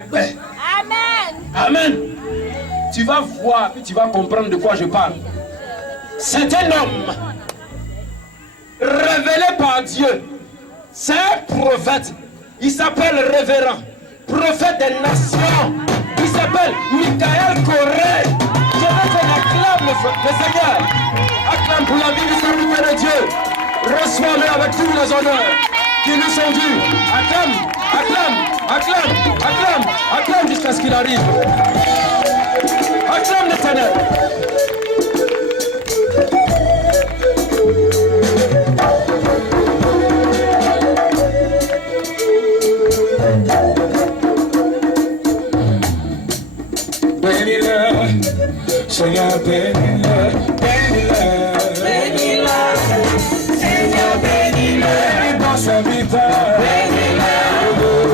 Amen. Amen. Tu vas voir, puis tu vas comprendre de quoi je parle. C'est un homme révélé par Dieu. C'est un prophète. Il s'appelle révérend. Prophète des nations. Il s'appelle Michael Corée. Je veux qu'on acclame le Seigneur. Acclame pour la vie du serviteur de Dieu. Reçois-le avec tous les honneurs qui nous sont dus. Acclame, acclame, acclame, acclame, acclame jusqu'à ce qu'il arrive. Acclame l'Éternel. Bénis-le, Seigneur, bénis-le, bénis-le, bénis-le, Seigneur, bénis-le, bénis ton serviteur, bénis-le,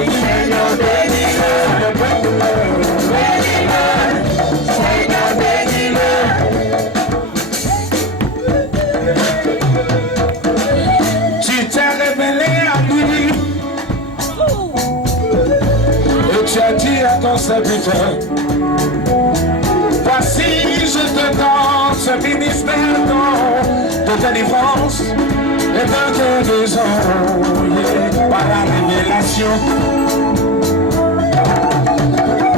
Seigneur, bénis-le, bénis-le, Seigneur, bénis-le. Tu t'es révélé à lui, et tu as dit à ton serviteur, voici, je te donne ce ministère de délivrance et de guérison, par la révélation.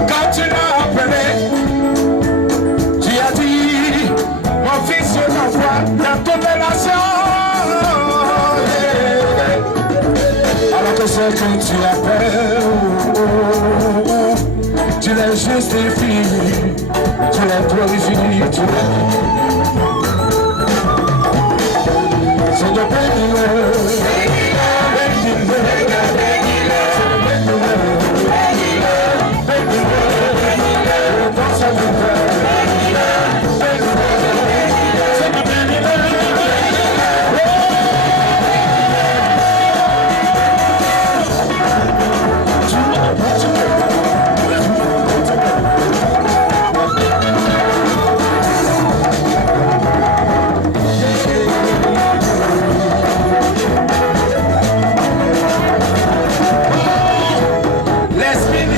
Quand tu l'as appelé, tu as dit, mon fils, je t'envoie dans toutes les nations. Alors que ce que tu appelles, tu les justifies, tu les glorifies, tu les... Seigneur, bénis-le, bénis-le, bénis-le, bénis-le, bénis-le, bénis-le, ton serviteur, bénis-le, bénis-le, Seigneur, bénis-le.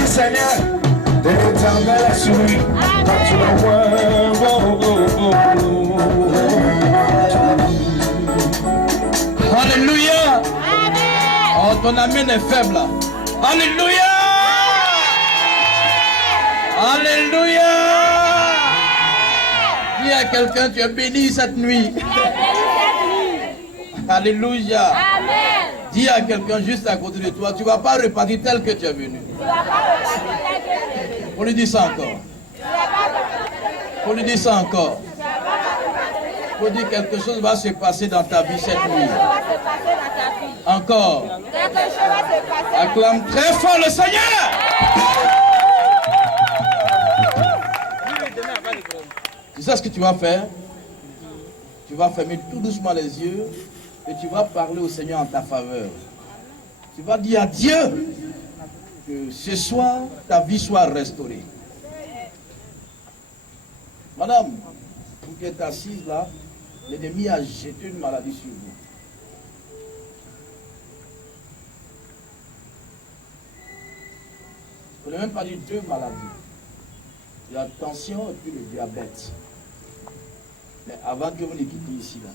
Seigneur, de l'éternel à celui quand tu le vois. Alléluia. Oh, ton amen est faible. Alléluia. Alléluia. Dis à quelqu'un, tu es béni cette nuit. Alléluia. Dis à quelqu'un juste à côté de toi, tu ne vas pas repartir tel que tu es venu. On lui dit ça encore. On lui dit ça encore. On dit quelque chose va se passer dans ta vie cette nuit. Encore. Acclame très fort le Seigneur. Tu sais ce que tu vas faire? Tu vas fermer tout doucement les yeux et tu vas parler au Seigneur en ta faveur. Tu vas dire à Dieu que ce soir, ta vie soit restaurée. Madame, vous qui êtes assise là, l'ennemi a jeté une maladie sur vous. Je ne peux même pas dire deux maladies. Il y a la tension et puis le diabète. Mais avant que vous ne quittiez ici, là,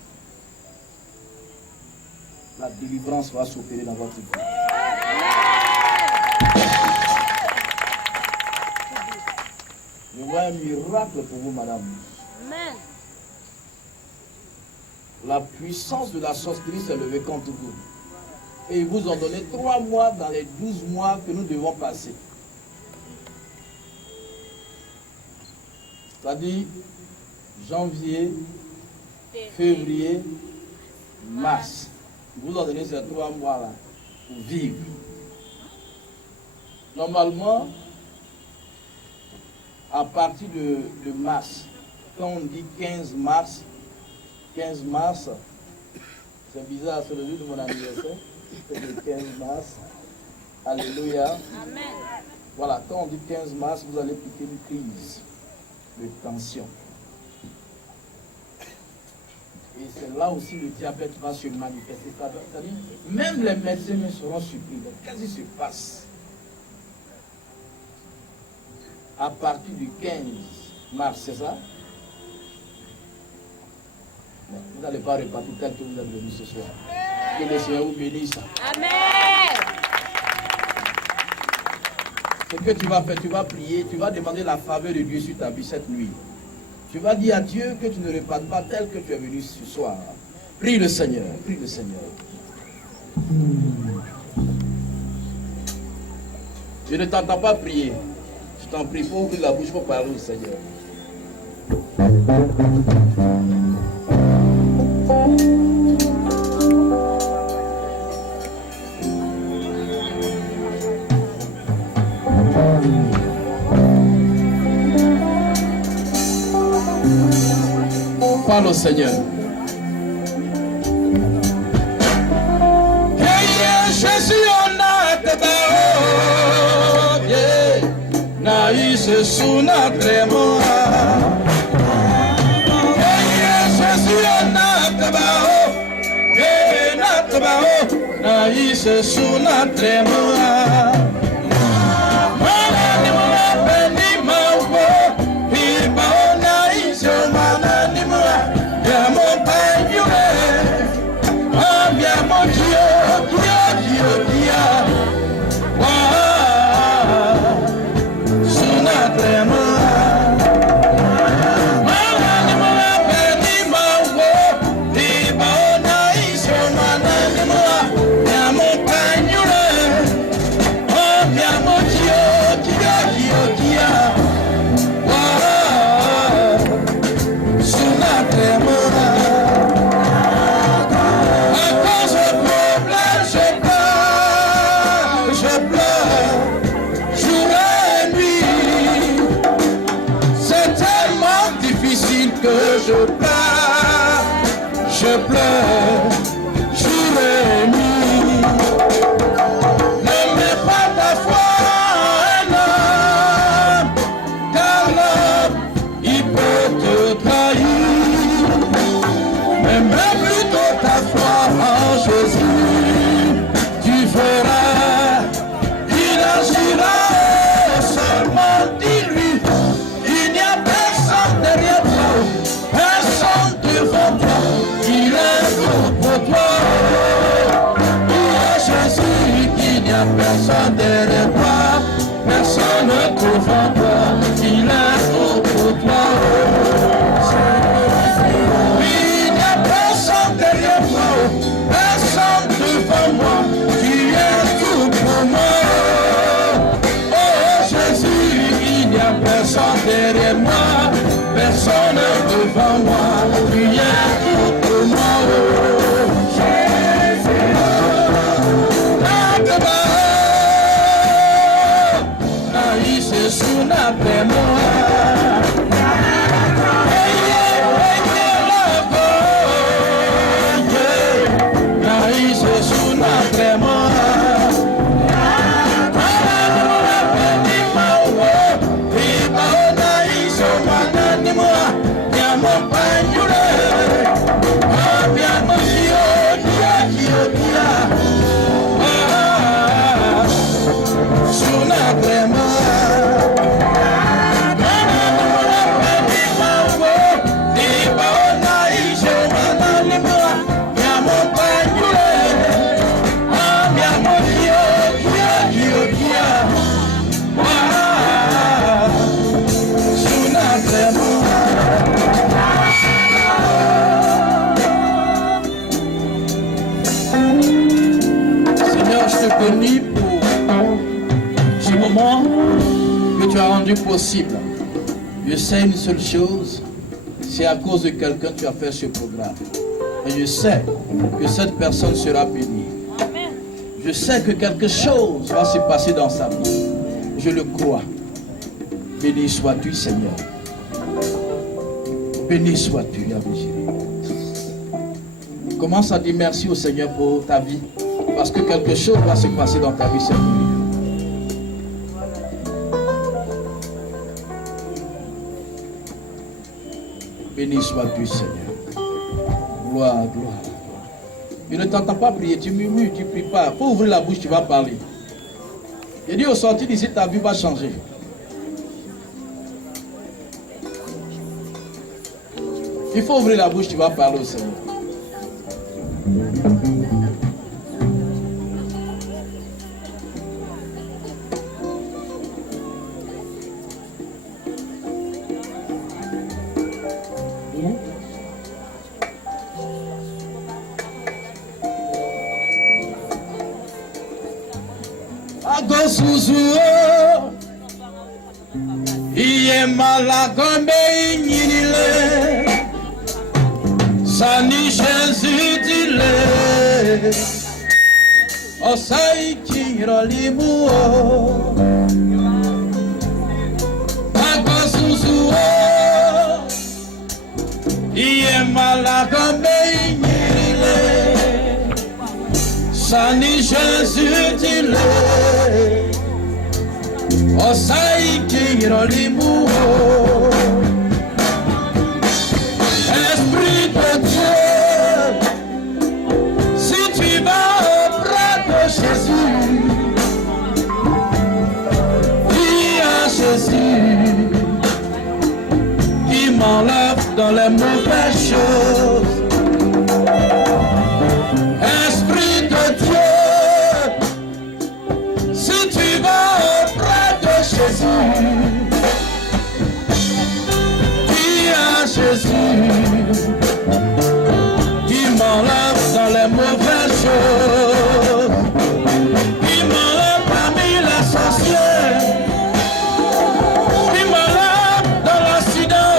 la délivrance va s'opérer dans votre vie. Je vois un miracle pour vous, madame. Amen. La puissance de la sorcellerie s'est levée contre vous. Et ils vous ont donné 3 mois dans les 12 mois que nous devons passer. C'est-à-dire janvier, février, mars. Ils vous ont donné ces 3 mois-là pour vivre. Normalement, à partir de mars, quand on dit 15 mars, c'est bizarre, c'est le jour de mon anniversaire, c'est le 15 mars, alléluia. Amen. Voilà, quand on dit 15 mars, vous allez piquer une crise de tension. Et c'est là aussi le diabète va se manifester. C'est-à-dire, même les médecins seront surpris. Qu'est-ce qui se passe? à partir du 15 mars, c'est ça? Mais vous n'allez pas repartir tel que vous êtes venu ce soir. Que le Seigneur vous bénisse. Amen. Ce que tu vas faire, tu vas prier, tu vas demander la faveur de Dieu sur ta vie cette nuit. Tu vas dire à Dieu que tu ne repartes pas tel que tu es venu ce soir. Prie le Seigneur, prie le Seigneur. Je ne t'entends pas prier. Je t'en prie, il faut ouvrir la bouche pour parler au Seigneur. Parle au Seigneur. Jésus, on a tabao, yeah. Naïs sous notre mort. Jésus, on a tabao, yeah, notre bao. Naïs sous notre mort. Je pleure, jour et nuit. Ne mets pas ta foi en un homme, car l'homme, il peut te trahir. Mais mets plutôt ta foi en Jésus, tu feras, il agira seulement dis-lui. Il n'y a personne derrière toi, personne devant toi. Il est tout pour toi. Il est Jésus, il n'y a personne derrière toi, personne devant toi. Il est tout pour toi. Il n'y a personne derrière moi, personne devant moi. Tu es tout pour moi. Oh Jésus, il n'y a personne derrière moi, personne devant moi. Tu es tout pour moi. Sous notre mort, sous notre mort. Pour ce moment que tu as rendu possible. Je sais une seule chose, c'est à cause de quelqu'un que tu as fait ce programme. Et je sais que cette personne sera bénie. Je sais que quelque chose va se passer dans sa vie. Je le crois. Béni sois-tu, Seigneur. Béni sois-tu, Yahweh. Commence à dire merci au Seigneur pour ta vie. Parce que quelque chose va se passer dans ta vie cette nuit. Béni sois-tu, Seigneur. Gloire, gloire, gloire. Je ne t'entends pas prier, tu murmures, tu ne pries pas. Il faut ouvrir la bouche, tu vas parler. Je dis au sortir d'ici, ta vie va changer. Il faut ouvrir la bouche, tu vas parler au Seigneur. Agosuzuo Iye malakombe inyinile Sani Jésus dile Osai kiro libuo Agosuzuo Iye malakombe inyinile Sani Jésus dile Osai kiro libuo Esprit de Dieu, si tu vas auprès de Jésus, dis à Jésus qui m'enlève dans les mauvaises choses. Esprit de Dieu, si tu vas auprès de Jésus, dis à Jésus qui m'enlève dans les mauvaises choses, qui m'enlève parmi les sorciers, qui m'enlève dans l'accident,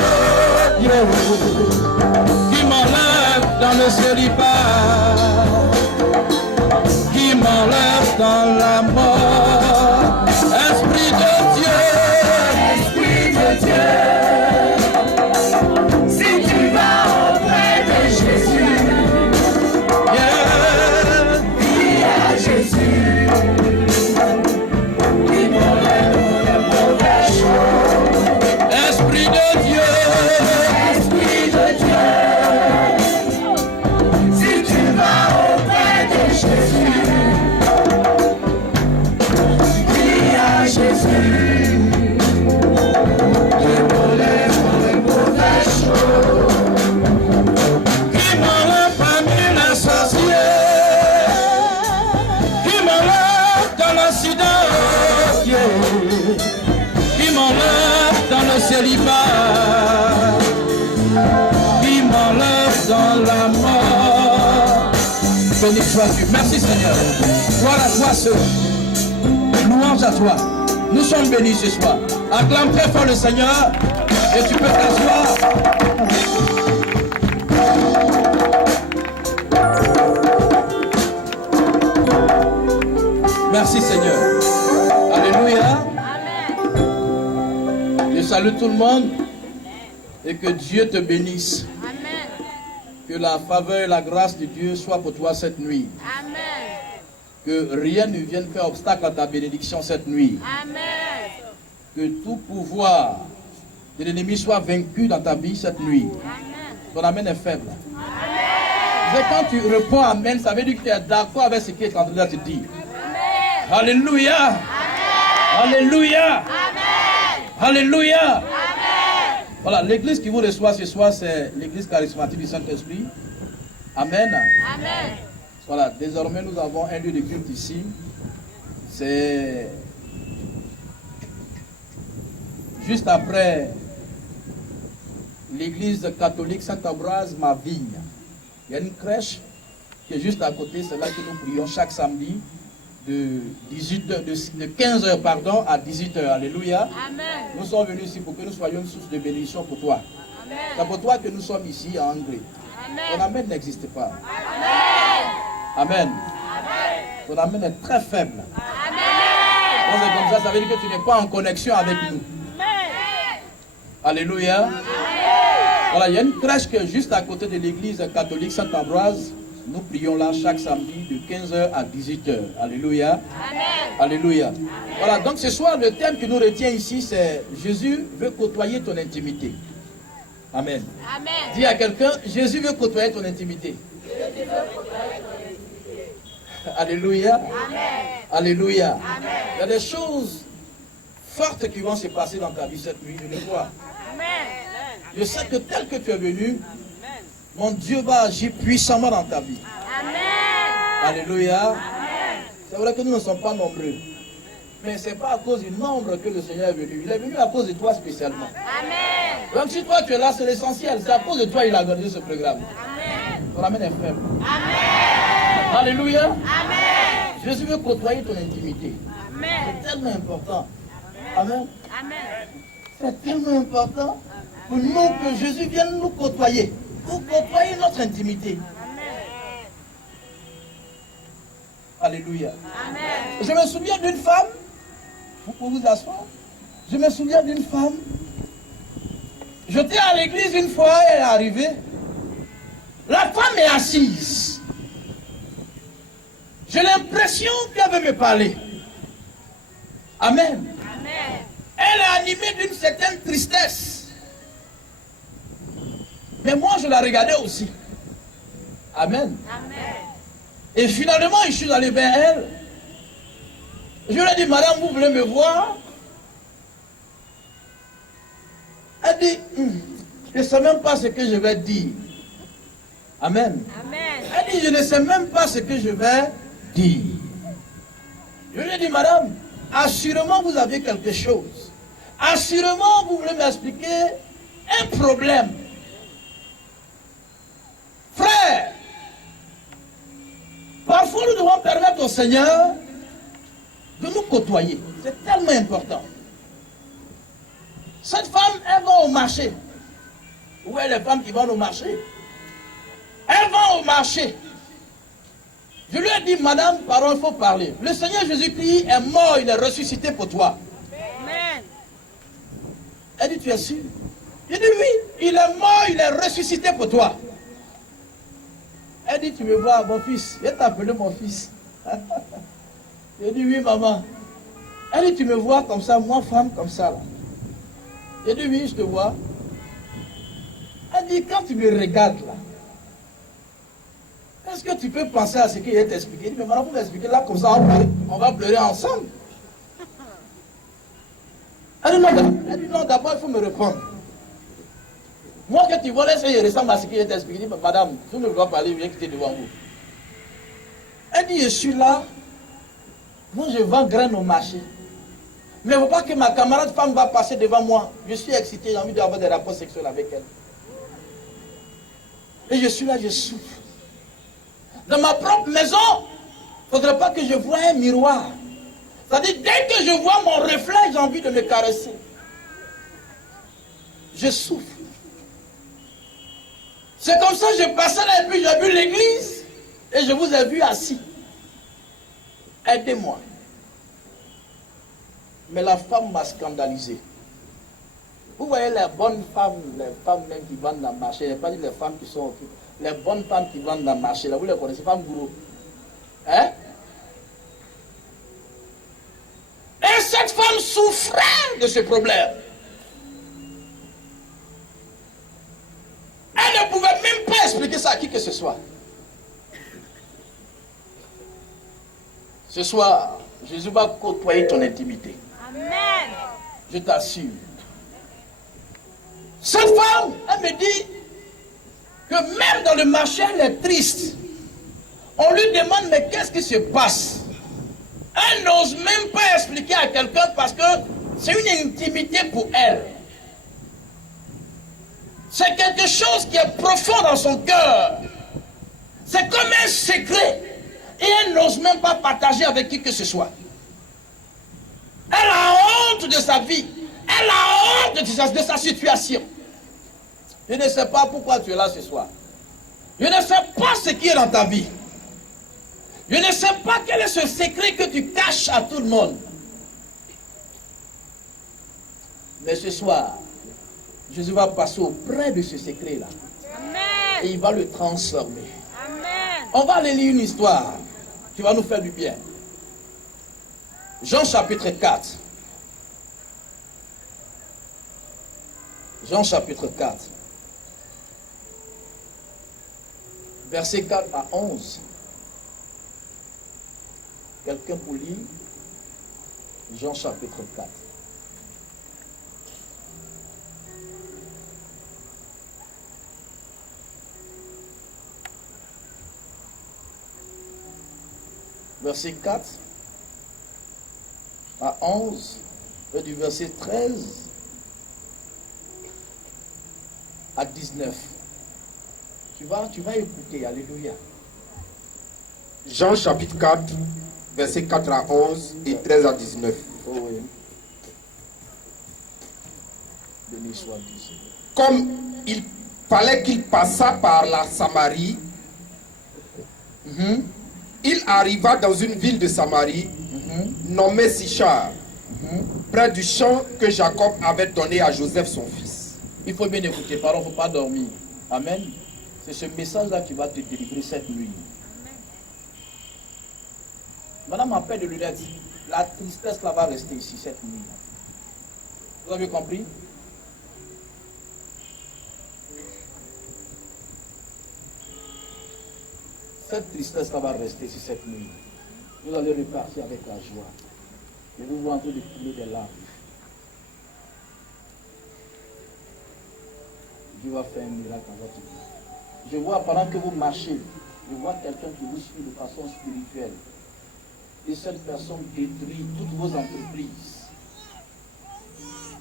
qui m'enlève dans le célibat, qui m'enlève dans la mort. Esprit de Dieu, Esprit de Dieu. Célibat, qui m'enlève dans la mort. Béni sois-tu. Merci Seigneur. Gloire à toi seul. Louange à toi. Nous sommes bénis ce soir. Acclame très fort le Seigneur et tu peux t'asseoir. Merci Seigneur. Alléluia. Je salue tout le monde et que Dieu te bénisse. Amen. Que la faveur et la grâce de Dieu soient pour toi cette nuit. Amen. Que rien ne vienne faire obstacle à ta bénédiction cette nuit. Amen. Que tout pouvoir de l'ennemi soit vaincu dans ta vie cette nuit. Amen. Ton amen est faible. Amen. Et quand tu réponds amen, ça veut dire que tu es d'accord avec ce qui est en train de te dire. Amen. Alléluia. Amen. Alléluia. Amen. Alléluia. Amen. Voilà, l'église qui vous reçoit ce soir, c'est l'église charismatique du Saint-Esprit. Amen. Amen. Voilà, désormais nous avons un lieu de culte ici. C'est juste après l'église catholique Saint-Ambroise, ma vigne. Il y a une crèche qui est juste à côté, c'est là que nous prions chaque samedi de 15h pardon, à 18h. Alléluia. Amen. Nous sommes venus ici pour que nous soyons une source de bénédiction pour toi. Amen. C'est pour toi que nous sommes ici en Hongrie. Ton Amen. amen n'existe pas. Amen. Amen. Ton amen est très faible. Amen. Quand c'est comme ça veut dire que tu n'es pas en connexion avec nous. Alléluia. Voilà, il y a une crèche qui est juste à côté de l'église catholique Saint-Ambroise. Nous prions là chaque samedi de 15h à 18h. Alléluia. Amen. Alléluia. Voilà, donc ce soir, le thème qui nous retient ici, c'est Jésus veut côtoyer ton intimité. Amen. Amen. Dis à quelqu'un, Jésus veut côtoyer ton intimité. Alléluia. Amen. Alléluia. Amen. Il y a des choses fortes qui vont se passer dans ta vie cette nuit, je le vois. Amen. Je sais que tel que tu es venu, mon Dieu va agir puissamment dans ta vie. Amen. Alléluia. C'est vrai que nous ne sommes pas nombreux. Mais ce n'est pas à cause du nombre que le Seigneur est venu. Il est venu à cause de toi spécialement. Amen. Donc si toi tu es là, c'est l'essentiel. C'est à cause de toi qu'il a organisé ce programme. Amen. Ton amen est faible. Amen. Alléluia. Amen. Jésus veut côtoyer ton intimité. Amen. C'est tellement important. Amen. Amen. C'est tellement important pour nous que Jésus vienne nous côtoyer. Pour côtoyer notre intimité. Alléluia. Amen. Je me souviens d'une femme. Vous pouvez vous asseoir. Je me souviens d'une femme. J'étais à l'église une fois, elle est arrivée. La femme est assise. J'ai l'impression qu'elle veut me parler. Amen. Amen. Elle est animée d'une certaine tristesse. Mais moi, je la regardais aussi. Amen. Amen. Et finalement, je suis allé vers elle. Je lui ai dit, madame, vous voulez me voir? Elle dit, je ne sais même pas ce que je vais dire. Amen. Amen. Elle dit, je ne sais même pas ce que je vais dire. Je lui ai dit, madame, assurément vous avez quelque chose. Assurément vous voulez m'expliquer un problème. Frère, parfois nous devons permettre au Seigneur de nous côtoyer. C'est tellement important. Cette femme, elle va au marché. Où est les femmes qui vont au marché? Elle va au marché. Je lui ai dit, madame, pardon, il faut parler. Le Seigneur Jésus-Christ est mort, il est ressuscité pour toi. Amen. Elle dit, tu es sûr? Je dis, oui, il est mort, il est ressuscité pour toi. Elle dit, tu me vois, mon fils. Je vais t'appeler mon fils. Je dis, oui, maman. Elle dit, tu me vois comme ça, moi, femme, comme ça. Là. Je dis, oui, je te vois. Elle dit, quand tu me regardes là, est-ce que tu peux penser à ce qu'il va t'expliquer? Je dis, mais maintenant, vous m'expliquez là, comme ça, on va pleurer ensemble. Elle dit, non, d'abord, il faut me répondre. Moi, que tu vois, laisse, il ressemble à ce qu'il va t'expliquer. Je dis, madame, vous ne pouvez pas parler, viens quitter devant vous. Elle dit, je suis là. Moi, je vends graines au marché. Mais il ne faut pas que ma camarade femme va passer devant moi. Je suis excité, j'ai envie d'avoir des rapports sexuels avec elle. Et je suis là, je souffre. Dans ma propre maison, il ne faudrait pas que je voie un miroir. C'est-à-dire, dès que je vois mon reflet, j'ai envie de me caresser. Je souffre. C'est comme ça que je passais là et puis j'ai vu l'église et je vous ai vu assis. Aidez-moi. Mais la femme m'a scandalisé. Vous voyez les bonnes femmes, les femmes même qui vendent dans le marché, je n'ai pas dit les femmes qui sont... Les bonnes femmes qui vendent dans le marché, là, vous les connaissez, femmes bourreaux. Hein? Et cette femme souffrait de ce problème. Elle ne pouvait même pas expliquer ça à qui que ce soit. Ce soir, Jésus va côtoyer ton intimité. Amen. Je t'assure. Cette femme, elle me dit que même dans le marché, elle est triste. On lui demande, mais qu'est-ce qui se passe? Elle n'ose même pas expliquer à quelqu'un parce que c'est une intimité pour elle. C'est quelque chose qui est profond dans son cœur. C'est comme un secret. Et elle n'ose même pas partager avec qui que ce soit. Elle a honte de sa vie. Elle a honte de sa situation. Je ne sais pas pourquoi tu es là ce soir. Je ne sais pas ce qui est dans ta vie. Je ne sais pas quel est ce secret que tu caches à tout le monde. Mais ce soir, Jésus va passer auprès de ce secret-là. Amen. Et il va le transformer. Amen. On va aller lire une histoire qui va nous faire du bien. Jean chapitre 4. Jean chapitre 4. Verset 4 à 11. Quelqu'un pour lire Jean chapitre 4. verset 4 à 11, et du verset 13 à 19. Tu vas écouter, alléluia. Jean chapitre 4, verset 4 à 11 et 13 à 19. Oh oui. Béni soit Dieu. Comme il fallait qu'il passât par la Samarie, il arriva dans une ville de Samarie nommée Sichar, près du champ que Jacob avait donné à Joseph son fils. Il faut bien écouter, pardon, il ne faut pas dormir. Amen. C'est ce message-là qui va te délivrer cette nuit. Madame a paix de lunettes. La tristesse là va rester ici cette nuit. Vous avez compris? Cette tristesse là va rester ici cette nuit. Vous allez repartir avec la joie. Et vous vous en train de couler des larmes. Dieu va faire un miracle dans votre vie. Je vois pendant que vous marchez, je vois quelqu'un qui vous suit de façon spirituelle. Et cette personne détruit toutes vos entreprises.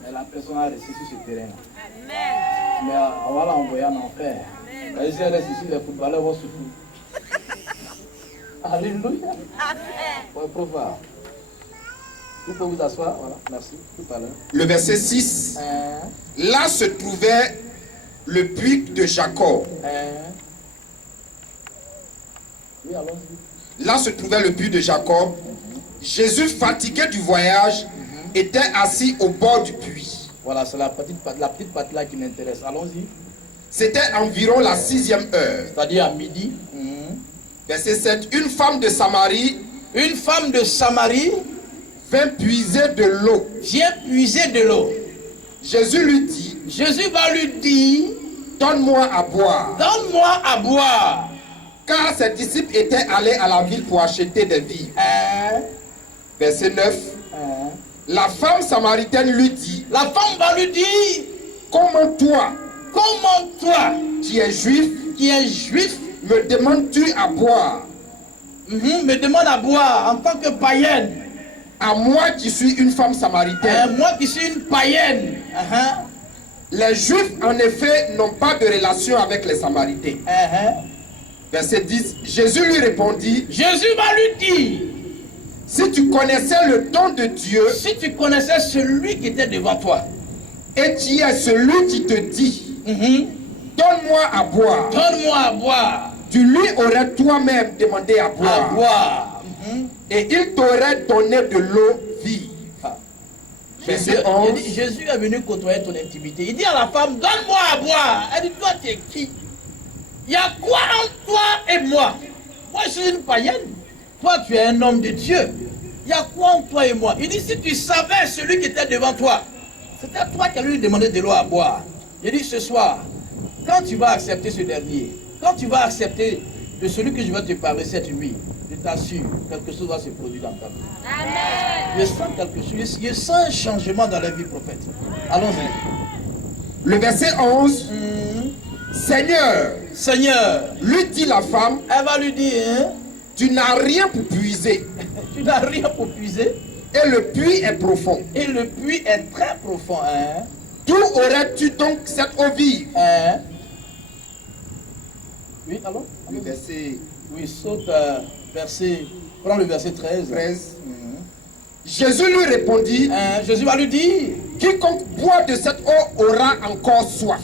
Mais la personne a resté sur ce terrain. Amen. Mais on va l'envoyer en enfer. Et si elle reste ici, les footballeurs vont souffrir. Alléluia. Ouais, pour voir. Vous pouvez vous asseoir. Voilà, merci. Tout à l'heure. Le verset 6. Là se trouvait le puits de Jacob. Oui, allons-y. Là se trouvait le puits de Jacob. Jésus, fatigué du voyage, était assis au bord du puits. Voilà, c'est la petite partie là qui m'intéresse. Allons-y. C'était environ la 6e heure. C'est-à-dire à midi. Verset 7. Une femme de Samarie vint puiser de l'eau. Vient puiser de l'eau. Jésus lui dit, Jésus va lui dire, donne-moi à boire. donne-moi à boire. Car ses disciples étaient allés à la ville pour acheter des vivres. Verset 9. La femme samaritaine lui dit, La femme va lui dire, comment toi, qui es juif, me demandes-tu à boire, me demande à boire en tant que païenne. à moi qui suis une femme samaritaine? Moi qui suis une païenne. Les Juifs, en effet, n'ont pas de relation avec les Samaritains. Verset 10. Jésus lui répondit, Jésus va lui dire, si tu connaissais le don de Dieu, si tu connaissais celui qui était devant toi, et qui est celui qui te dit, donne-moi à boire, donne-moi à boire, tu lui aurais toi-même demandé à boire. Et il t'aurait donné de l'eau vive. Verset 11. Jésus est venu côtoyer ton intimité. Il dit à la femme, donne-moi à boire. Elle dit, toi tu es qui? Il y a quoi entre toi et moi? Moi je suis une païenne. Toi tu es un homme de Dieu. Il y a quoi entre toi et moi? Il dit, si tu savais celui qui était devant toi, c'était toi qui allais lui demander de l'eau à boire. Il dit, ce soir, quand tu vas accepter ce dernier, quand tu vas accepter de celui que je vais te parler cette nuit, je t'assure, quelque chose va se produire dans ta vie. Amen. Je sens quelque chose, je sens un changement dans la vie prophète. Allons-y. Le verset 11. Seigneur, lui dit la femme, Elle va lui dire, tu n'as rien pour puiser, tu n'as rien pour puiser, et le puits est profond. et le puits est très profond. D'où aurais-tu donc cette eau vive? Oui, allons. Le verset Oui, saute verset, prends le verset 13. 13. Jésus lui répondit, Jésus va lui dire, quiconque boit de cette eau aura encore soif.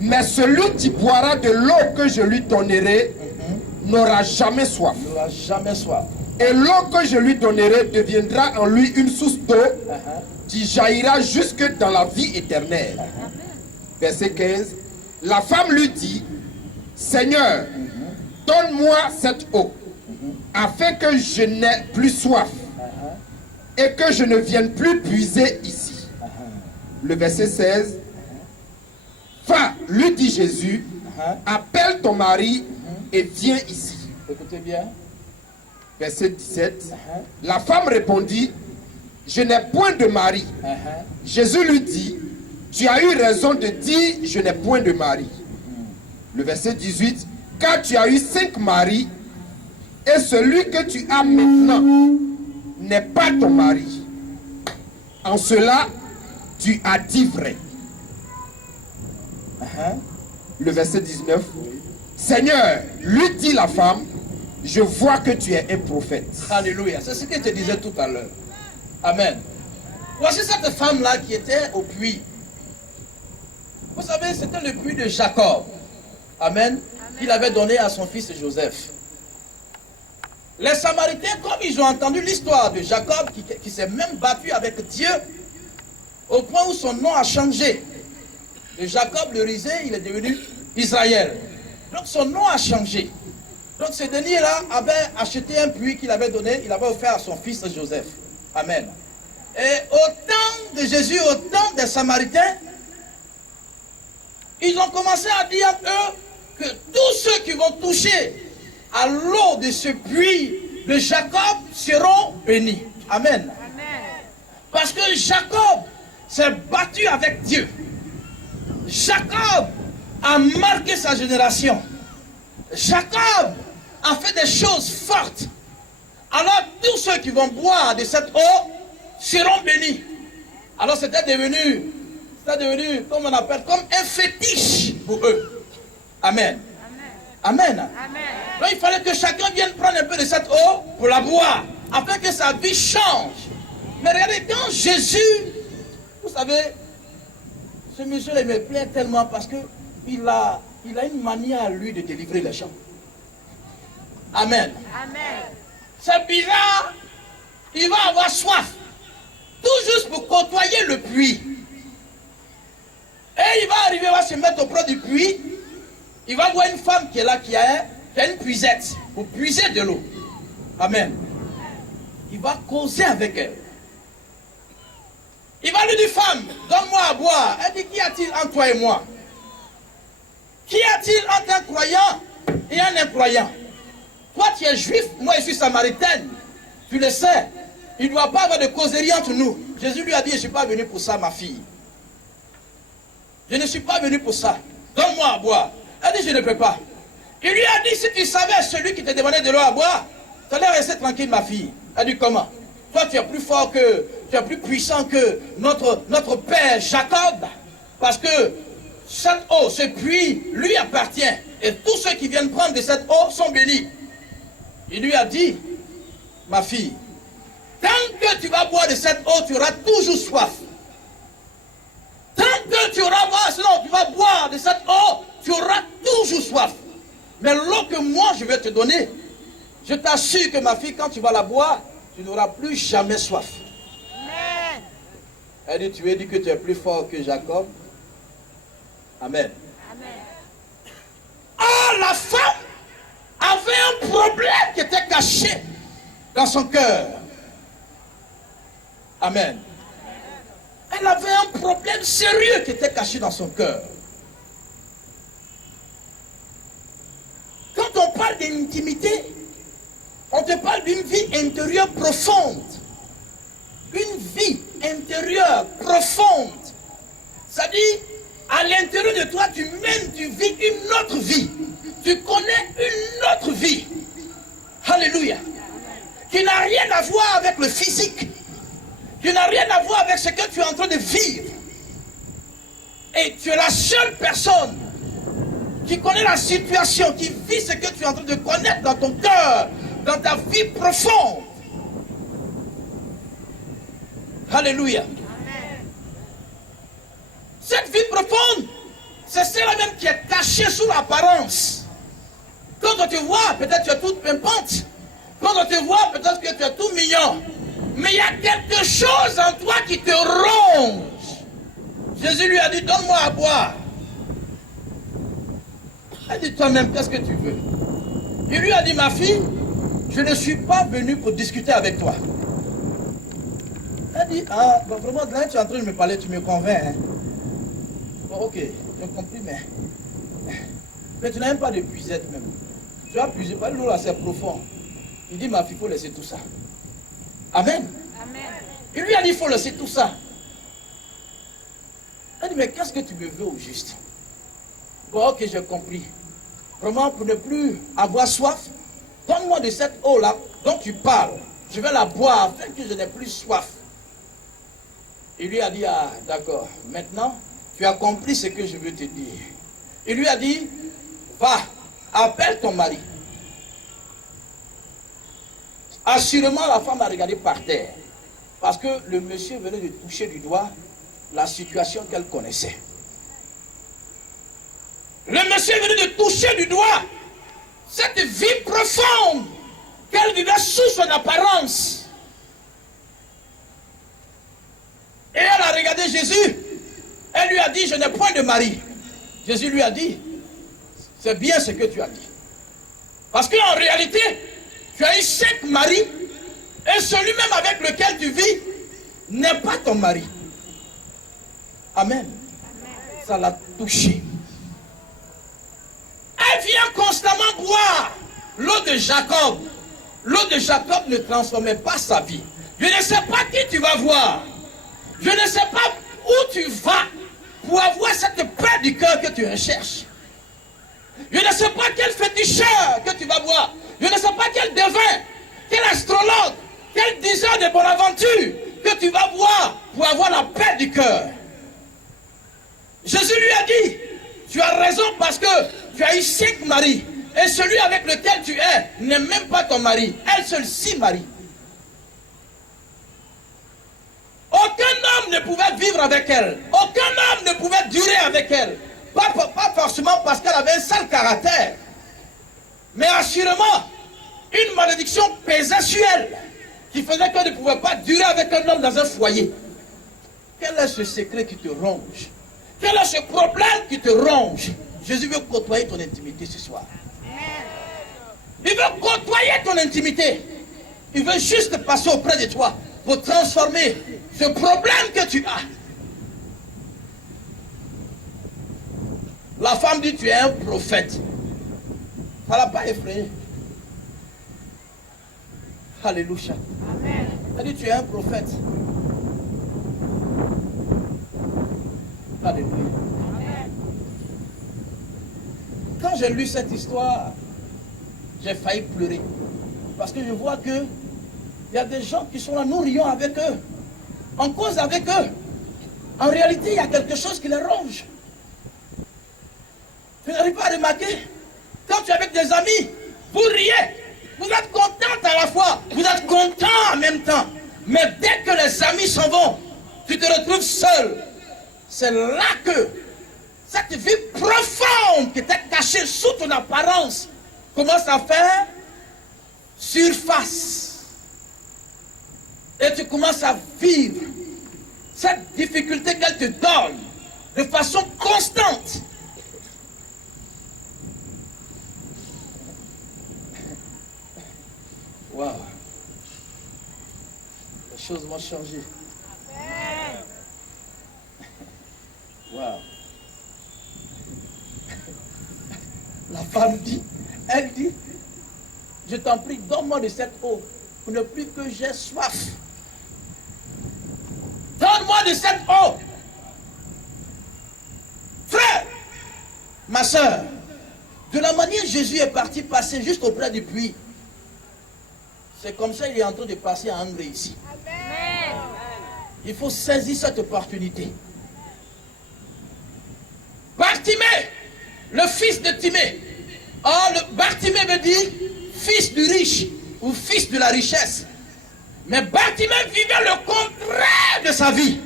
Mais celui qui boira de l'eau que je lui donnerai n'aura jamais soif. n'aura jamais soif. Et l'eau que je lui donnerai deviendra en lui une source d'eau qui jaillira jusque dans la vie éternelle. Verset 15. La femme lui dit, Seigneur, donne-moi cette eau, afin que je n'ai plus soif et que je ne vienne plus puiser ici. Le verset 16. Va, lui dit Jésus, appelle ton mari et viens ici. Écoutez bien. Verset 17. La femme répondit, je n'ai point de mari. Jésus lui dit, tu as eu raison de dire, je n'ai point de mari. Le verset 18. Car tu as eu 5 maris, et celui que tu as maintenant n'est pas ton mari. En cela, tu as dit vrai. Le verset 19. Seigneur, lui dit la femme, je vois que tu es un prophète. Alléluia. C'est ce que je te disais tout à l'heure. Amen. Voici cette femme-là qui était au puits. Vous savez, c'était le puits de Jacob. Amen. Qu'il avait donné à son fils Joseph. Les Samaritains, comme ils ont entendu l'histoire de Jacob, qui s'est même battu avec Dieu, au point où son nom a changé. De Jacob le risé, il est devenu Israël. Donc son nom a changé. Donc ce dernier-là avait acheté un puits qu'il avait donné, il avait offert à son fils Joseph. Amen. Et au temps de Jésus, au temps des Samaritains, ils ont commencé à dire eux que tous ceux qui vont toucher à l'eau de ce puits de Jacob seront bénis. Amen. Parce que Jacob s'est battu avec Dieu. Jacob a marqué sa génération. Jacob a fait des choses fortes. Alors tous ceux qui vont boire de cette eau seront bénis. Alors c'était devenu, comme on appelle, comme un fétiche pour eux. Amen. Amen. Donc il fallait que chacun vienne prendre un peu de cette eau pour la boire, afin que sa vie change. Mais regardez, quand Jésus, vous savez, ce monsieur il me plaît tellement parce que il a une manière à lui de délivrer les gens. Amen. C'est bizarre, il va avoir soif, tout juste pour côtoyer le puits. Et il va arriver, il va se mettre auprès du puits. Il va voir une femme qui est là, qui a une puisette pour puiser de l'eau. Amen. Il va causer avec elle. Il va lui dire, femme, donne-moi à boire. Elle dit, qu'y a-t-il entre toi et moi? Qu'y a-t-il entre un croyant et un incroyant? Toi, tu es juif, moi, je suis samaritaine. Tu le sais. Il ne doit pas avoir de causerie entre nous. Jésus lui a dit, je ne suis pas venu pour ça, ma fille. Je ne suis pas venu pour ça. Donne-moi à boire. Elle dit, je ne peux pas. Il lui a dit, si tu savais celui qui te demandait de l'eau à boire, tu allais rester tranquille, ma fille. Elle dit, comment? Toi, tu es plus fort que, tu es plus puissant que notre père Jacob. Parce que cette eau, ce puits, lui appartient. Et tous ceux qui viennent prendre de cette eau sont bénis. Il lui a dit, ma fille, tant que tu vas boire de cette eau, tu auras toujours soif. Tant que tu auras boire, sinon tu vas boire de cette eau, tu auras toujours soif. Mais l'eau que moi je vais te donner, je t'assure que ma fille, quand tu vas la boire, tu n'auras plus jamais soif. Amen. Elle dit, tu lui as dit que tu es plus fort que Jacob. Amen. Ah, la femme avait un problème qui était caché dans son cœur. Amen. Elle avait un problème sérieux qui était caché dans son cœur. Quand on parle d'intimité, on te parle d'une vie intérieure profonde. Une vie intérieure profonde. C'est-à-dire, à l'intérieur de toi, tu vis une autre vie. Tu connais une autre vie. Alléluia. Qui n'a rien à voir avec le physique. Qui n'a rien à voir avec ce que tu es en train de vivre. Et tu es la seule personne qui connaît la situation, qui vit ce que tu es en train de connaître dans ton cœur, dans ta vie profonde. Alléluia. Amen. Cette vie profonde, c'est celle même qui est cachée sous l'apparence. Quand on te voit, peut-être tu es toute pimpante. Quand on te voit, peut-être que tu es tout mignon. Mais il y a quelque chose en toi qui te ronge. Jésus lui a dit, donne-moi à boire. Elle dit, toi-même, qu'est-ce que tu veux? Il lui a dit, ma fille, je ne suis pas venu pour discuter avec toi. Elle dit, ah, bah vraiment, là, tu es en train de me parler, tu me convaincs. Hein? Bon, ok, j'ai compris, mais tu n'as même pas de puisette même. Tu as puisé, l'eau là, c'est profond. Il dit, ma fille, il faut laisser tout ça. Amen. Amen. Il lui a dit, il faut laisser tout ça. Elle dit, mais qu'est-ce que tu me veux au juste? Bon, ok, j'ai compris. Vraiment, pour ne plus avoir soif, donne-moi de cette eau-là dont tu parles. Je vais la boire afin que je n'ai plus soif. Il lui a dit, ah d'accord, maintenant tu as compris ce que je veux te dire. Il lui a dit, va, appelle ton mari. Assurément, la femme a regardé par terre, parce que le monsieur venait de toucher du doigt la situation qu'elle connaissait. Le monsieur venait de toucher du doigt cette vie profonde qu'elle vivait sous son apparence. Et elle a regardé Jésus. Elle lui a dit, je n'ai point de mari. Jésus lui a dit, c'est bien ce que tu as dit. Parce qu'en réalité, tu as eu 5 maris, et celui même avec lequel tu vis n'est pas ton mari. Amen. Ça l'a touché. Elle vient constamment boire l'eau de Jacob. L'eau de Jacob ne transformait pas sa vie. Je ne sais pas qui tu vas voir. Je ne sais pas où tu vas pour avoir cette paix du cœur que tu recherches. Je ne sais pas quel féticheur que tu vas voir. Je ne sais pas quel devin, quel astrologue, quel diseur de bonne aventure que tu vas voir pour avoir la paix du cœur. Jésus lui a dit, tu as raison parce que tu as eu 5 maris. Et celui avec lequel tu es n'est même pas ton mari. Elle seule 6 maris. Aucun homme ne pouvait vivre avec elle. Aucun homme ne pouvait durer avec elle. Pas forcément parce qu'elle avait un sale caractère. Mais assurément, une malédiction pesait sur elle qui faisait qu'elle ne pouvait pas durer avec un homme dans un foyer. Quel est ce secret qui te ronge? Quel est ce problème qui te ronge? Jésus veut côtoyer ton intimité ce soir. Il veut côtoyer ton intimité. Il veut juste passer auprès de toi pour transformer ce problème que tu as. La femme dit, tu es un prophète. Ça ne l'a pas effrayé. Alléluia. Elle dit, tu es un prophète. Alléluia. Quand j'ai lu cette histoire, j'ai failli pleurer. Parce que je vois que il y a des gens qui sont là, nous rions avec eux. On cause avec eux. En réalité, il y a quelque chose qui les ronge. Tu n'arrives pas à remarquer? Quand tu es avec des amis, vous riez. Vous êtes contents à la fois. Vous êtes contents en même temps. Mais dès que les amis s'en vont, tu te retrouves seul. C'est là que cette vie profonde qui était cachée sous ton apparence commence à faire surface. Et tu commences à vivre cette difficulté qu'elle te donne de façon constante. Waouh. Les choses vont changer. Waouh. La femme dit, elle dit, je t'en prie, donne-moi de cette eau pour ne plus que j'ai soif. Donne-moi de cette eau. Frère, ma soeur, de la manière Jésus est parti passer juste auprès du puits, c'est comme ça qu'il est en train de passer à André ici. Amen. Il faut saisir cette opportunité. Bartimée, le fils de Timée. Or, Bartimée veut dire fils du riche ou fils de la richesse. Mais Bartimée vivait le contraire de sa vie.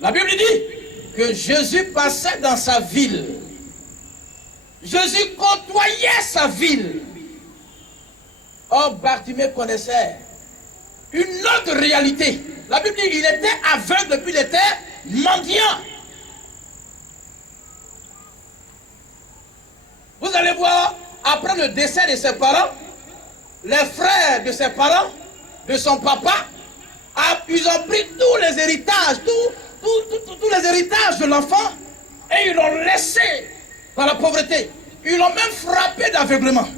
La Bible dit que Jésus passait dans sa ville. Jésus côtoyait sa ville. Or, Bartimée connaissait une autre réalité. La Bible dit qu'il était aveugle depuis qu'il était mendiant. Vous allez voir, après le décès de ses parents, les frères de ses parents, de son papa, ils ont pris tous les héritages, tous les héritages de l'enfant, et ils l'ont laissé dans la pauvreté. Ils l'ont même frappé d'aveuglement.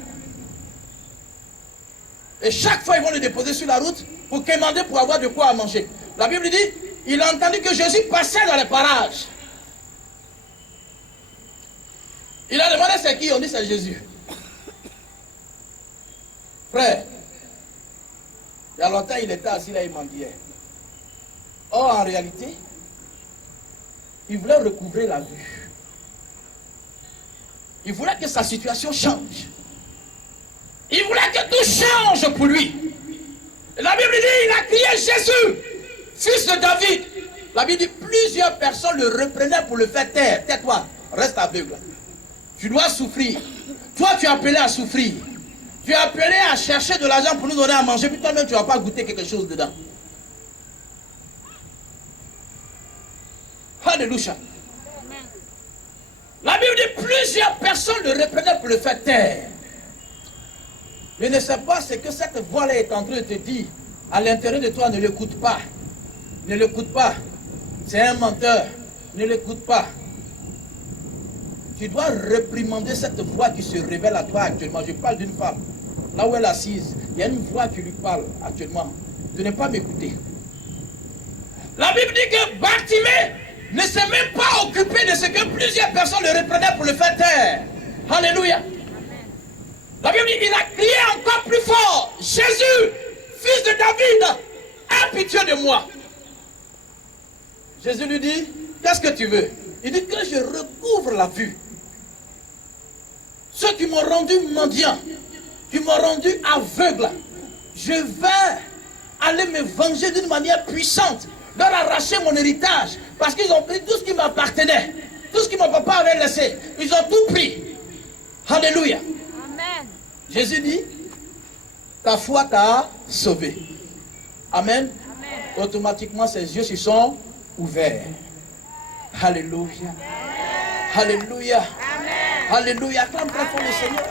Et chaque fois, ils vont le déposer sur la route pour quémander pour avoir de quoi manger. La Bible dit, il a entendu que Jésus passait dans les parages. Il a demandé c'est qui? On dit c'est Jésus. Frère, il y a longtemps, il était assis là, il mendiait. Or, en réalité, il voulait recouvrer la vue. Il voulait que sa situation change. Il voulait que tout change pour lui. Et la Bible dit, il a crié Jésus, fils de David. La Bible dit, plusieurs personnes le reprenaient pour le faire taire. Tais-toi, reste aveugle. Tu dois souffrir. Toi, tu es appelé à souffrir. Tu es appelé à chercher de l'argent pour nous donner à manger, puis toi-même, tu ne vas pas goûter quelque chose dedans. Alléluia. La Bible dit, plusieurs personnes le reprenaient pour le faire taire. Je ne sais pas ce que cette voix-là est en train de te dire. À l'intérieur de toi, ne l'écoute pas. Ne l'écoute pas. C'est un menteur. Ne l'écoute pas. Tu dois réprimander cette voix qui se révèle à toi actuellement. Je parle d'une femme. Là où elle est assise, il y a une voix qui lui parle actuellement. De ne pas m'écouter. La Bible dit que Bartimée ne s'est même pas occupé de ce que plusieurs personnes le reprenaient pour le faire taire. Alléluia. La Bible dit, il a crié encore plus fort. Jésus, fils de David, aie pitié de moi. Jésus lui dit, qu'est-ce que tu veux? Il dit que je recouvre la vue. Ceux qui m'ont rendu mendiant, qui m'ont rendu aveugle, je vais aller me venger d'une manière puissante, leur arracher mon héritage, parce qu'ils ont pris tout ce qui m'appartenait, tout ce que mon papa avait laissé. Ils ont tout pris. Alléluia. Amen. Jésus dit, ta foi t'a sauvé. Amen. Amen. Automatiquement, ses yeux se sont ouverts. Alléluia. Alléluia. Amen. Alléluia. Acclame très fort le Seigneur.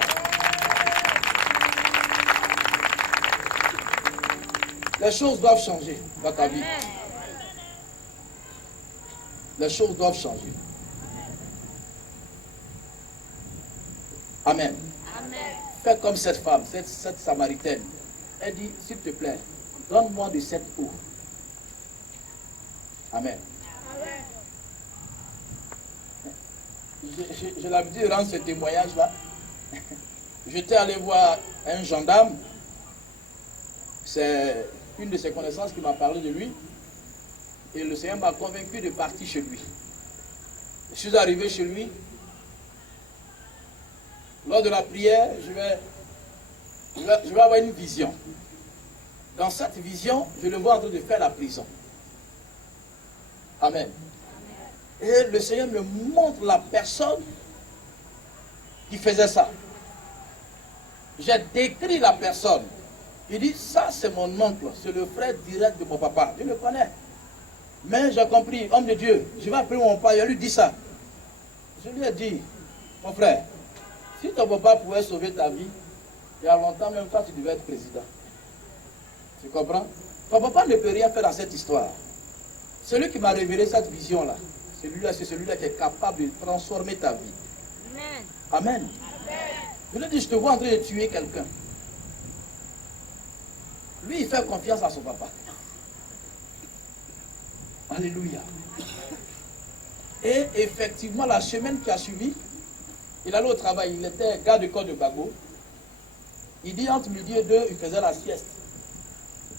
Les choses doivent changer dans ta vie. Les choses doivent changer. Amen. Amen. Fais comme cette femme, cette Samaritaine. Elle dit, s'il te plaît, donne-moi de cette eau. Amen. J'ai l'habitude de rendre ce témoignage-là. J'étais allé voir un gendarme. C'est une de ses connaissances qui m'a parlé de lui. Et le Seigneur m'a convaincu de partir chez lui. Je suis arrivé chez lui. Lors de la prière, je vais avoir une vision. Dans cette vision, je le vois en train de faire la prison. Amen. Et le Seigneur me montre la personne qui faisait ça. J'ai décrit la personne. Il dit, ça c'est mon oncle, c'est le frère direct de mon papa. Je le connais. Mais j'ai compris, homme de Dieu, je vais appeler mon père, je lui dis ça. Je lui ai dit, mon frère, si ton papa pouvait sauver ta vie, il y a longtemps même toi tu devais être président. Tu comprends? Ton papa ne peut rien faire dans cette histoire. Celui qui m'a révélé cette vision-là, celui-là, c'est celui-là qui est capable de transformer ta vie. Amen. Amen. Je lui ai dit, je te vois en train de tuer quelqu'un. Lui, il fait confiance à son papa. Alléluia. Et effectivement, la semaine qui a suivi, il allait au travail, il était garde de corps de Bago. Il dit entre midi et 2, il faisait la sieste.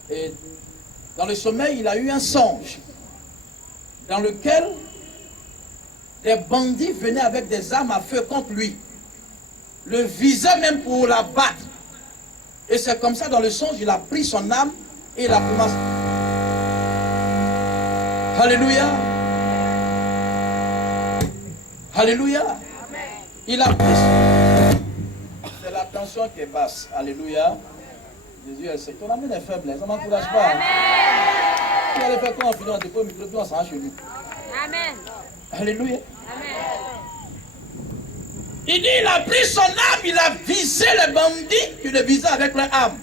Et dans le sommeil, il a eu un songe dans lequel des bandits venaient avec des armes à feu contre lui. Le visaient même pour l'abattre. Et c'est comme ça, dans le songe, il a pris son âme et il a commencé. Alléluia. Alléluia. Il a pris. C'est la tension qui est basse. Alléluia. Jésus, elle sait. Ton âme est faible, ça ne m'encourage pas. Tu allais faire quoi en finant, dépôt, micro, puis on s'en va chez nous. Amen. Alléluia. Amen. Il dit, il a pris son âme, il a visé les bandits qui le visaient avec leur âme.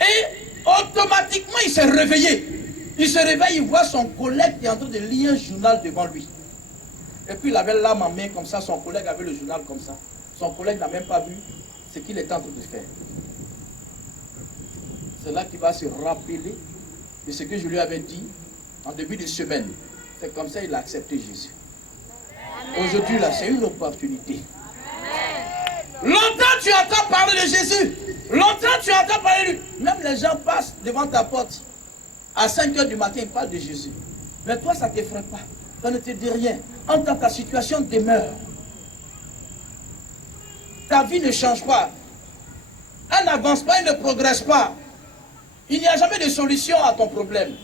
Et automatiquement, il s'est réveillé. Il se réveille, il voit son collègue qui est en train de lire un journal devant lui. Et puis il avait l'âme en main comme ça, son collègue avait le journal comme ça. Son collègue n'a même pas vu ce qu'il était en train de faire. C'est là qu'il va se rappeler de ce que je lui avais dit en début de semaine. C'est comme ça qu'il a accepté Jésus. Aujourd'hui, là, c'est une opportunité. Longtemps tu entends parler de Jésus. Longtemps tu entends parler de lui. Même les gens passent devant ta porte. À 5 h du matin, ils parlent de Jésus. Mais toi, ça ne t'effraie pas. Ça ne te dit rien. En tant que ta situation demeure. Ta vie ne change pas. Elle n'avance pas, elle ne progresse pas. Il n'y a jamais de solution à ton problème.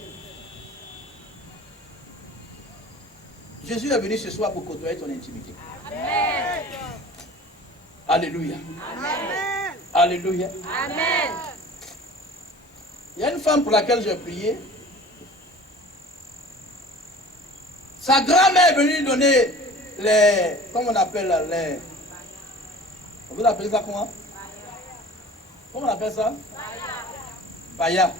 Jésus est venu ce soir pour côtoyer ton intimité. Amen. Alléluia. Amen. Alléluia. Amen. Il y a une femme pour laquelle j'ai prié. Sa grand-mère est venue lui donner les... Comment on appelle les... Vous appelez ça comment? Comment on appelle ça? Baya.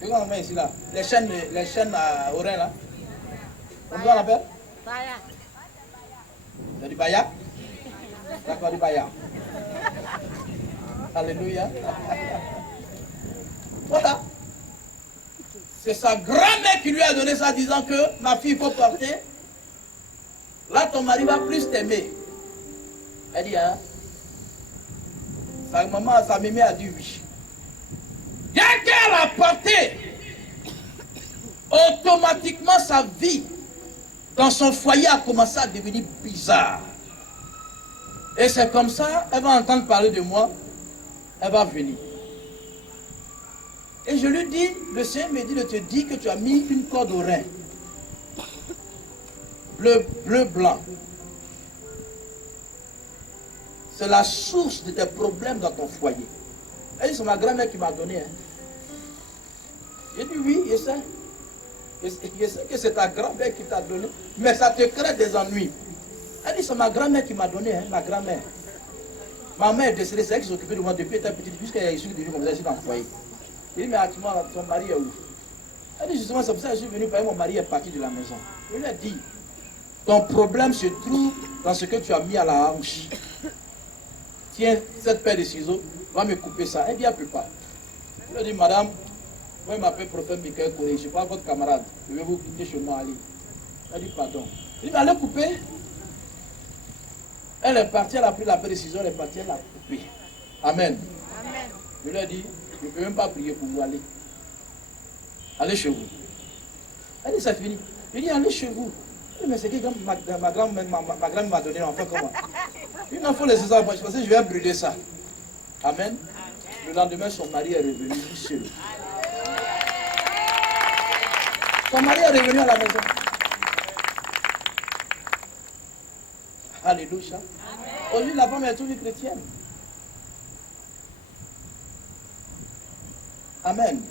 C'est quoi on met ici là? Les chaînes à oreilles là. Comment on appelle? Baya. C'est du Baya? D'accord, du Baya. Alléluia. Voilà. C'est sa grand-mère qui lui a donné ça, disant que ma fille, il faut porter. Là, ton mari va plus t'aimer. Elle dit, hein? Sa maman, sa mémé a dit oui. Dès qu'elle a porté, automatiquement sa vie dans son foyer a commencé à devenir bizarre. Et c'est comme ça, elle va entendre parler de moi, elle va venir. Et je lui dis, le Seigneur me dit de te dire que tu as mis une corde au rein. Bleu, blanc. C'est la source de tes problèmes dans ton foyer. Elle dit, c'est ma grand-mère qui m'a donné. Hein. J'ai dit, oui, je sais. Je sais que c'est ta grand-mère qui t'a donné, mais ça te crée des ennuis. Elle dit, c'est ma grand-mère qui m'a donné, hein, ma grand-mère. Ma mère est décédée, c'est elle qui s'occupait de moi depuis étant petite, puisqu'elle est issue de lui comme ça, ici dans le foyer. Il dit, mais actuellement, son mari est où? Elle dit, justement, c'est pour ça que je suis venu, parce que mon mari est parti de la maison. Je lui ai dit, ton problème se trouve dans ce que tu as mis à la hanche. Tiens, cette paire de ciseaux, va me couper ça. Elle dit, elle ne peut pas. Je lui ai dit, madame, moi, je m'appelle prophète Michael Corée, je ne suis pas votre camarade. Je vais vous quitter chez moi, allez. Elle dit, pardon. Je lui ai dit, mais allez couper. Elle est partie, elle a pris la paire de ciseaux, elle est partie, elle a coupé. Amen. Amen. Je lui ai dit, je ne peux même pas prier pour vous, aller. Allez chez vous. Elle dit, c'est fini. Je lui ai dit, allez chez vous. Elle dit, mais c'est que ma grand-mère m'a donné l'enfant, comment? Il m'en faut laisser ça, je pensais que je vais brûler ça. Amen. Le lendemain, son mari est revenu seul. Son mari est revenu à la maison. Alléluia. Aujourd'hui, la femme est toujours chrétienne. Amen.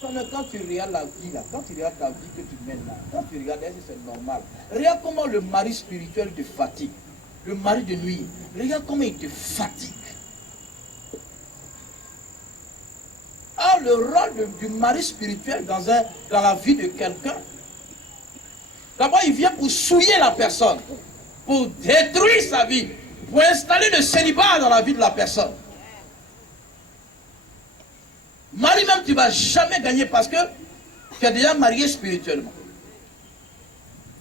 Quand tu regardes la vie là, quand tu regardes la vie que tu mènes là, quand tu regardes, est-ce que c'est normal? Regarde comment le mari spirituel te fatigue. Le mari de nuit, regarde comment il te fatigue. Or, le rôle du mari spirituel dans la vie de quelqu'un, d'abord il vient pour souiller la personne, pour détruire sa vie, pour installer le célibat dans la vie de la personne. Mari même, tu ne vas jamais gagner parce que tu es déjà marié spirituellement.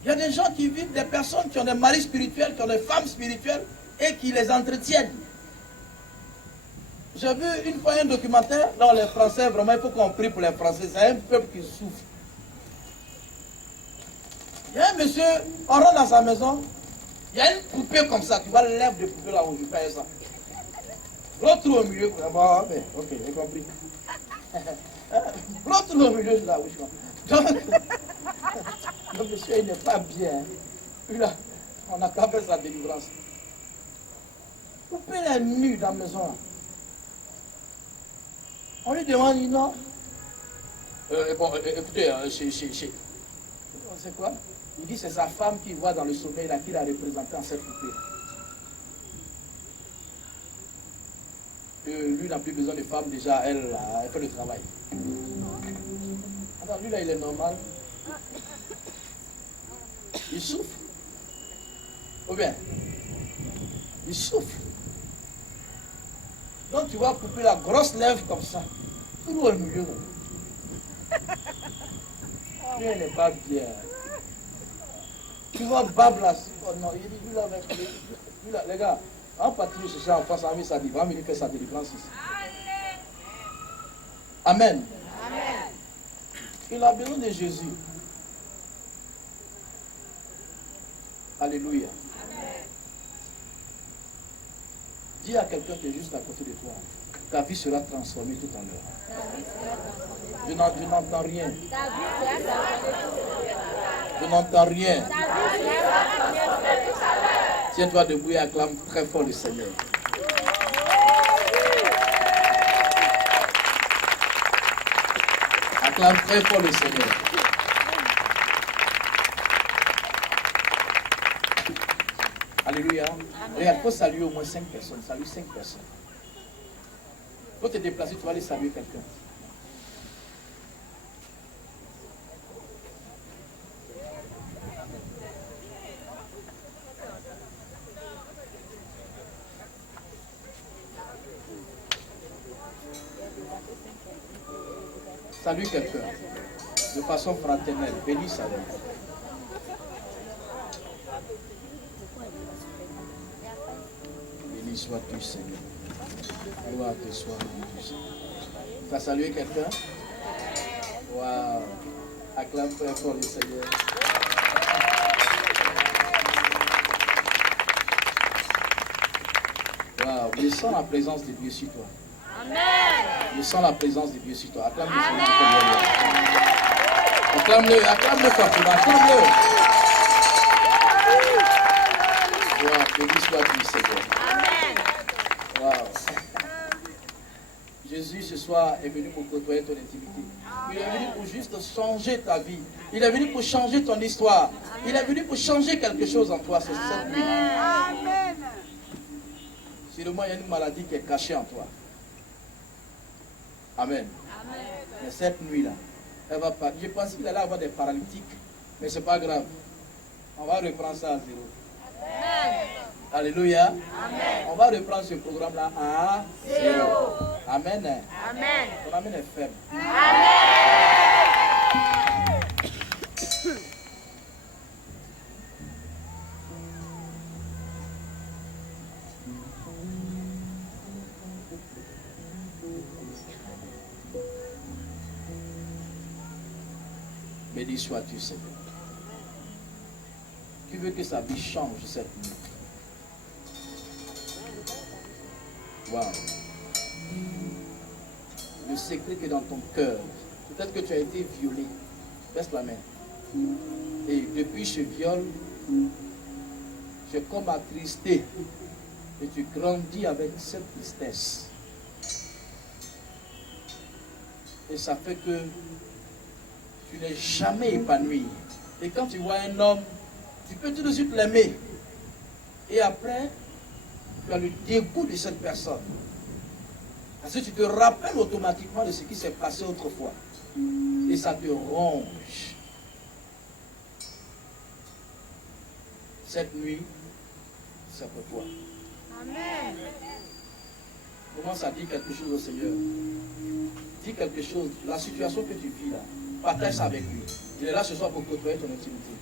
Il y a des gens qui vivent, des personnes qui ont des maris spirituels, qui ont des femmes spirituelles et qui les entretiennent. J'ai vu une fois un documentaire dans les Français, vraiment il faut qu'on prie pour les Français, c'est un peuple qui souffre. Il y a un monsieur, on rentre dans sa maison, il y a une poupée comme ça, tu vois le lèvre de poupée là où je fais ça. L'autre au milieu, bon, ok, j'ai compris. L'autre au milieu, là où je comprends. Le monsieur, il n'est pas bien. Puis là, on a qu'à faire sa délivrance. Poupée est nue dans la maison. On lui demande, il non. Bon, écoutez, c'est quoi? Il dit c'est sa femme qui voit dans le sommeil là, qui l'a représenté en cette poupée. Lui n'a plus besoin de femme, déjà, elle fait le travail. Alors lui là, il est normal. Il souffre. Ou bien, il souffre. Donc tu vas couper la grosse lèvre comme ça. Tout au milieu. Lui, il n'est pas bien. Tu vois Bab là. Oh non, il dit, lui là avec lui. Puis là, les gars, en partie chercher en France, on va venir faire sa délivrance ici. Amen. Amen. Il a besoin de Jésus. Alléluia. Dis à quelqu'un qui est juste à côté de toi, ta vie sera transformée tout à l'heure. Je n'entends rien. Je n'entends rien. Tiens-toi debout et acclame très fort le Seigneur. Acclame très fort le Seigneur. Alléluia. Regarde, il faut saluer au moins 5 personnes. Salue 5 personnes. Il faut te déplacer, tu vas aller saluer quelqu'un. Salue quelqu'un de façon fraternelle. Bénis sa vie. Béni sois-tu, Seigneur. Gloire te soit, mon Dieu. Tu as salué quelqu'un? Waouh! Acclame très fort le Seigneur. Waouh! Je sens la présence de Dieu sur toi. Amen. Je sens la présence de Dieu sur toi. Acclame le Seigneur. Acclame-le, acclame-le fortement, acclame-le. Waouh! Béni sois-tu, Seigneur. Amen. Wow. Jésus ce soir est venu pour côtoyer ton intimité. Il est venu pour juste changer ta vie. Il est venu pour changer ton histoire. Il est venu pour changer quelque chose en toi. C'est cette nuit. Amen. Sûrement, il y a une maladie qui est cachée en toi. Amen. Mais cette nuit-là, elle va pas. Je pensais qu'il allait avoir des paralytiques, mais ce n'est pas grave. On va reprendre ça à zéro. Alléluia. Amen. On va reprendre ce programme-là à zéro. Amen. Amen. Ton amen est faible. Béni sois-tu, Seigneur. Qui veut que sa vie change cette nuit? Wow. Le secret qui est dans ton cœur. Peut-être que tu as été violé. Baisse la main. Et depuis ce viol, tu es comme attristé. Et tu grandis avec cette tristesse. Et ça fait que tu n'es jamais épanoui. Et quand tu vois un homme, tu peux tout de suite l'aimer. Et après, tu as le dégoût de cette personne. Parce que tu te rappelles automatiquement de ce qui s'est passé autrefois. Et ça te ronge. Cette nuit, c'est pour toi. Amen. Commence à dire quelque chose au Seigneur. Dis quelque chose. La situation que tu vis là, partage ça avec lui. Il est là ce soir pour côtoyer ton intimité.